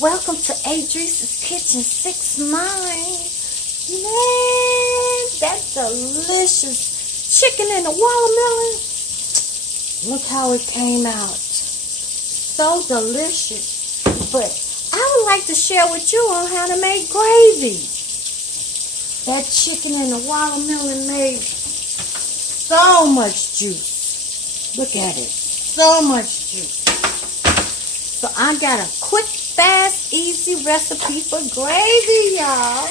Welcome to Adrice's Kitchen 6-9. Man, that delicious chicken and the watermelon. Look how it came out. So delicious. But I would like to share with you on how to make gravy. That chicken and the watermelon made so much juice. Look at it. So much juice. So I got a quick, fast, easy recipe for gravy, y'all.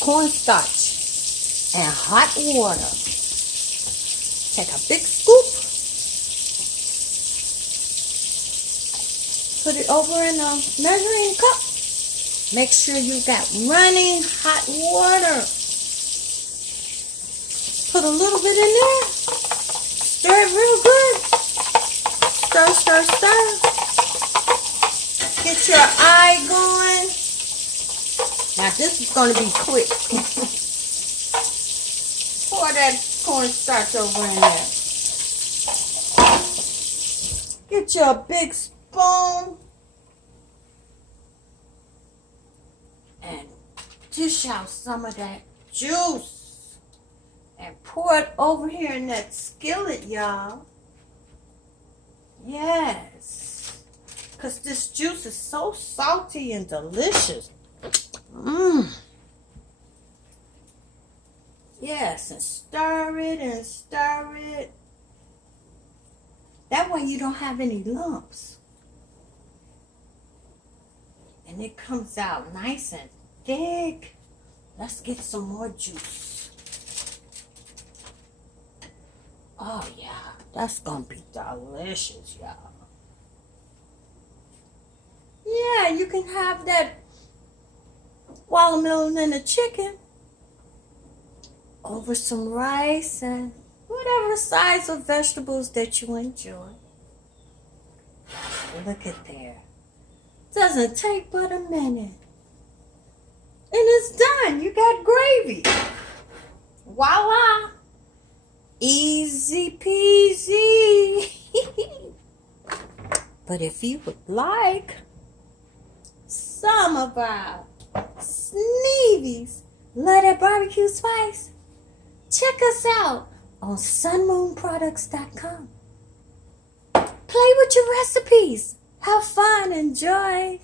Cornstarch and hot water. Take a big scoop. Put it over in a measuring cup. Make sure you got running hot water. Put a little bit in there. Stir it real good. Stir, stir, stir. Get your eye going. Now this is going to be quick. Pour that cornstarch over in there. Get your big spoon. And dish out some of that juice. And pour it over here in that skillet, y'all. Yes. Because this juice is so salty and delicious. Yes, and stir it and stir it. That way you don't have any lumps. And it comes out nice and thick. Let's get some more juice. Oh, yeah. That's going to be delicious, y'all. Yeah, you can have that watermelon and the chicken over some rice and whatever size of vegetables that you enjoy. Look at there. Doesn't take but a minute. And it's done. You got gravy. Voila. Easy peasy. But if you would like some of our Sneevy's Love That Barbecue Spice, check us out on sunmoonproducts.com. Play with your recipes. Have fun. Enjoy.